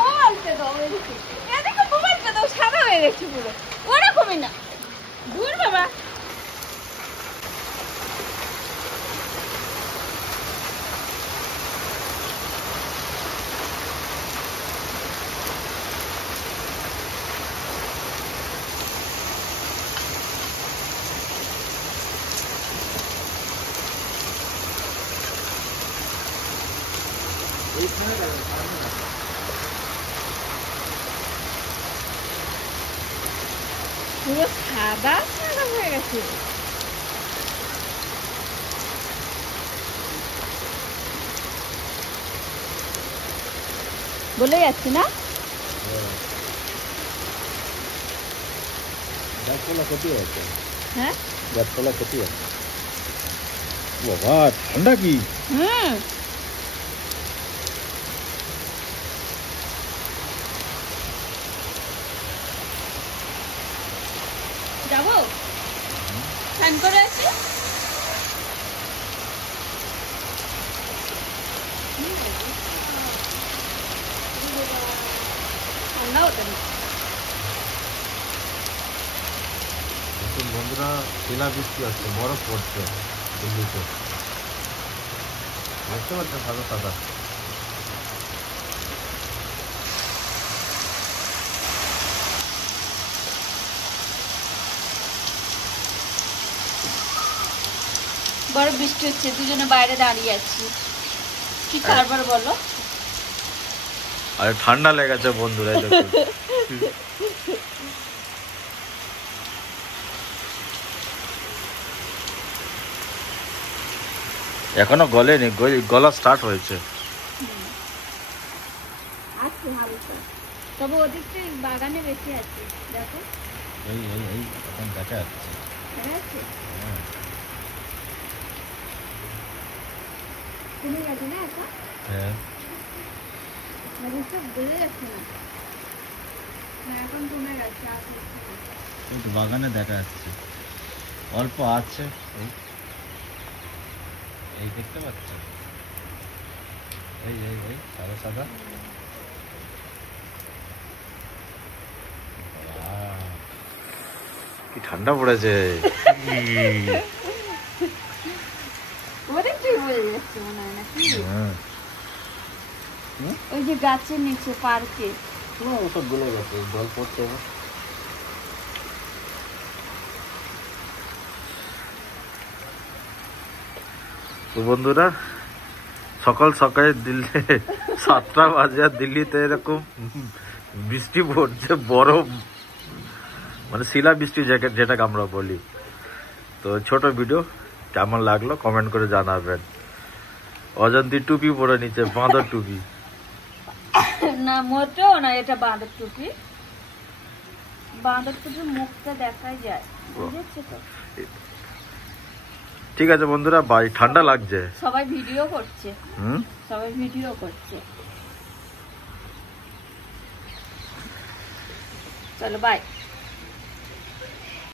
Mobile pay দাও, এদিকে mobile pay দাও, সাদা হয়ে গেছে পুরো। ওরকমই না, দূর বাবা। পুরো সাদা সাদা হয়ে গেছে। বলে যাচ্ছি না, গাছপালা ক্ষতি হয়েছে। হ্যাঁ গাছপালা ক্ষতি হয়েছে। বাবা ঠান্ডা কি! যাবো স্নান করে আসি। ঠান্ডা হতো না। বন্ধুরা শিলা বৃষ্টি হচ্ছে, বরফ পড়ছে দিল্লিতে, দেখতে পাচ্ছেন সাদা সাদা। বড় বৃষ্টি হচ্ছে, দুজনে বাইরে দাঁড়িয়ে আছি। কি কারবার বলো? আরে ঠান্ডা লেগেছে বন্ধুরা, দেখুন। এখনো গলেনি, গলা স্টার্ট হয়েছে। তবে ওদিকে বাগানে বেশি আছে, দেখো। এই এই এই এখন দেখা যাচ্ছে। কমে গেছে না এখন? হ্যাঁ বোঝা যাচ্ছে না, এখন কমে গেছে। কিন্তু বাগানে দেখা যাচ্ছে অল্প আছে। এই দেখতে পাচ্ছ, এই এই এই সাদা সাদা। কি ঠান্ডা পড়েছে! ওই যে গাছের নিচে পার্কে ওসব গুলো গেছে, জল পড়ছে। তো বন্ধুরা, সকাল সকালে দিল্লি 7টা বাজে, আর দিল্লিতে এরকম বৃষ্টি পড়ছে, বরফ, মানে শিলা বৃষ্টি যেটাকে আমরা বলি। তো ছোট ভিডিও কেমন লাগলো কমেন্ট করে জানাবেন। অজন্তি টুপি পরে নিচে, বাঁদর টুপি না, মোটেও না, এটা বাঁদর টুপি। বাঁদর টুপির মুখটা দেখাই যায়, বুঝেছো তো? ঠিক আছে বন্ধুরা, বাই। ঠান্ডা লাগছে, সবাই ভিডিও করছে। সবাই ভিডিও করছে। চলো বাই।